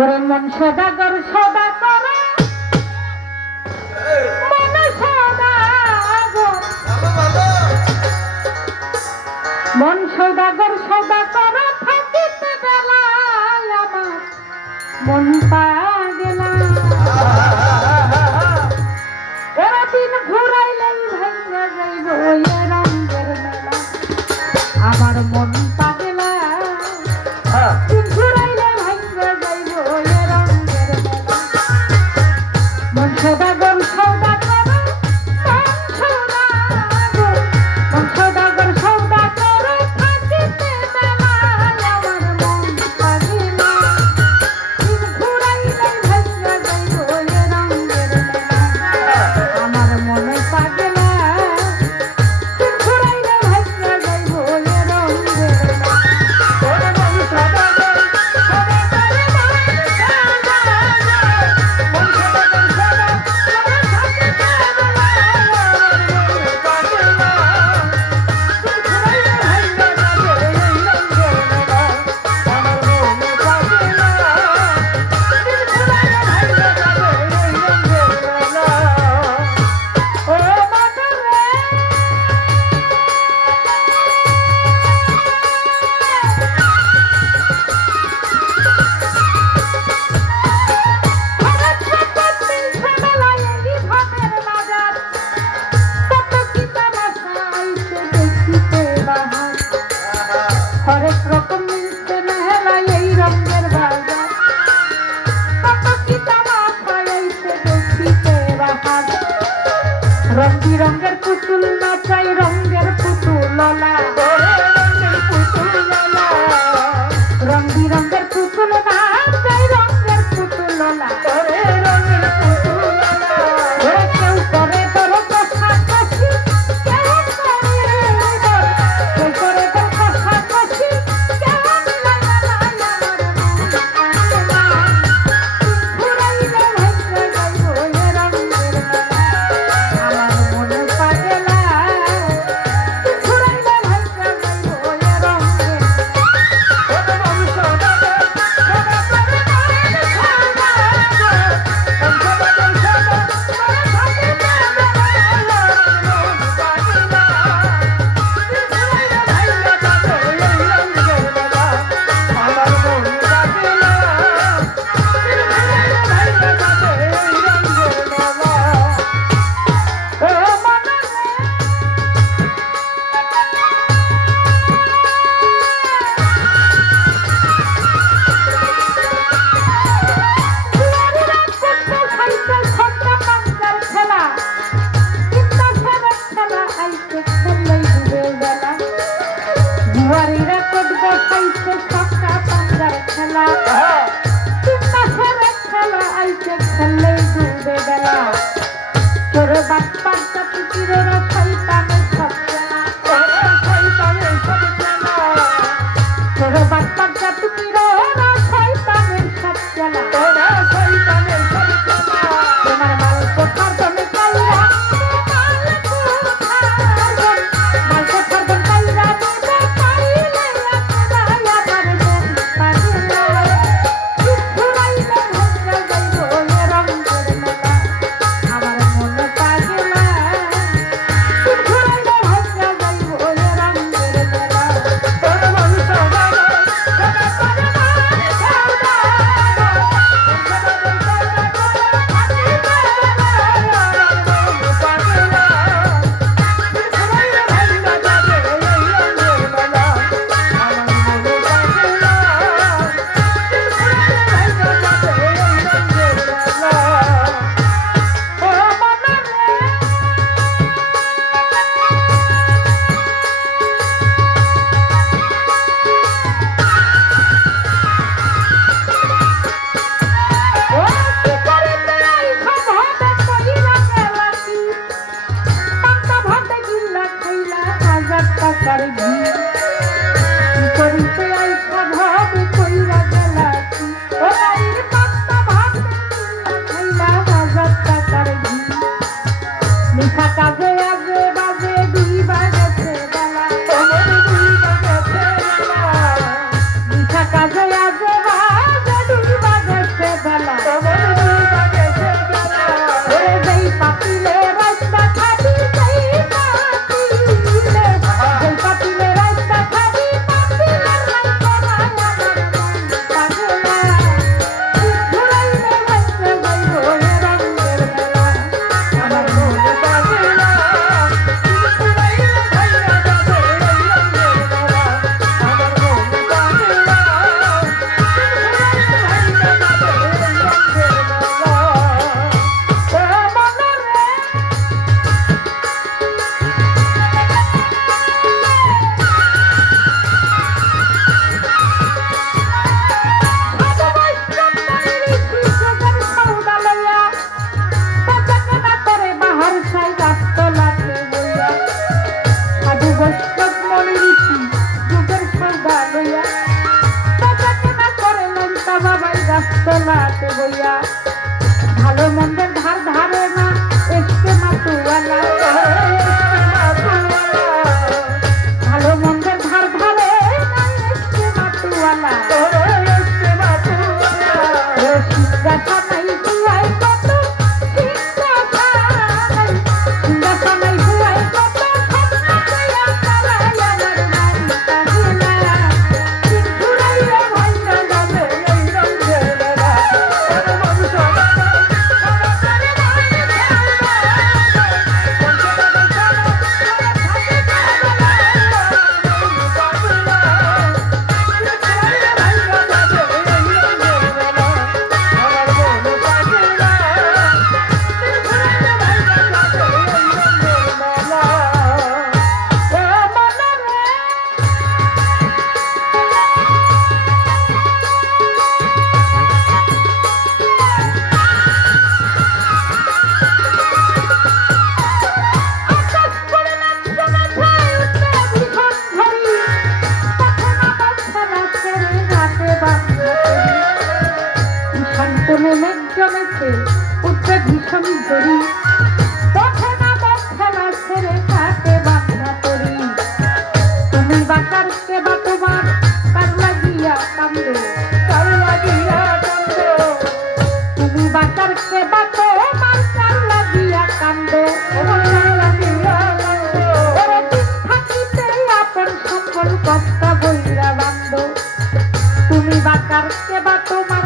ওরে মন সদাগর সদা করে। মন সদাগর মন সদাগর সদা করে। থাকিতে বেলা আমার মন পা I'm Bunch of casa. তুমি কার। তুমি বাঁচার কে বা তোমার কার লাগিয়া কান্দো। তোমার কার লাগিয়া কান্দো। ওরে দিন থাকিতে আপন সকল কষ্ট বইরা বান্ধ তুমি বাঁচার কে বা তোমার